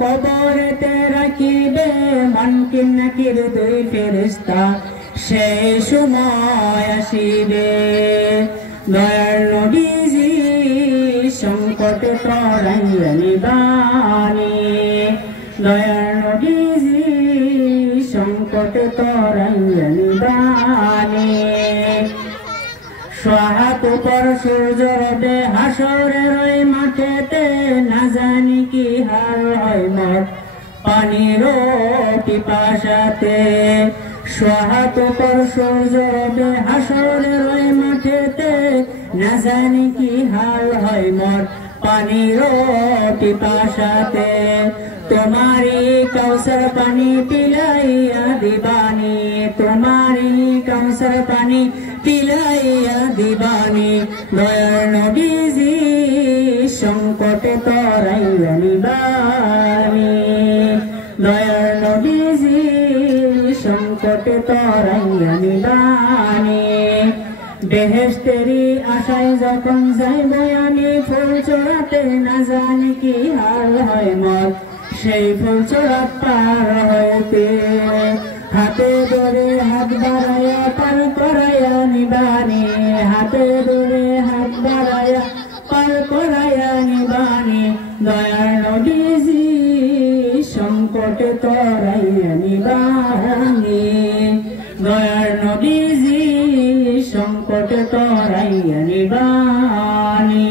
কবরেতে রাখিবে মুনকির নাকির দুই ফেরেশতা সেই সময় আসিবে দয়ার নবীজি সংকট টরাইয়া নিবানি দয়ার নবীজি সংকট টরাইয়া নিবানি সোহাত পর সূর্য রবে হাসরের ওই মাঠেতে না জানি কি হাল হয় মোর পানির পিপাসাতে সোহাত পর সূর্য রবে হাসরের ওই মাঠেতে না জানি কি হাল হয় মোর পানির পিপাসাতে তোমারি কৌসর পানি পিলাইয়া দিবানি তোমারি কৌসর পানি পিলাইয়া দিবানি দয়ার নবীজি সংকট তরাইয়া নিবানি দয়ার নবীজি সংকট তরাইয়া নিবানি বেহেশতেরি আশায় যখন যাইব আমি ফুল চড়াতে না জানি কি হাল হয় মোর সেই ফুল চড়াত পার হইতে হাতে ধরে হাত বাড়াইয়া পার করাইয়া নিবানি হাতে ধরে হাত বাড়াইয়া পার করাইয়া নিবানি দয়ার নবীজি সংকট তরাইয়া নিবানি দয়ার নবীজি সংকট তরাইয়া নিবানি।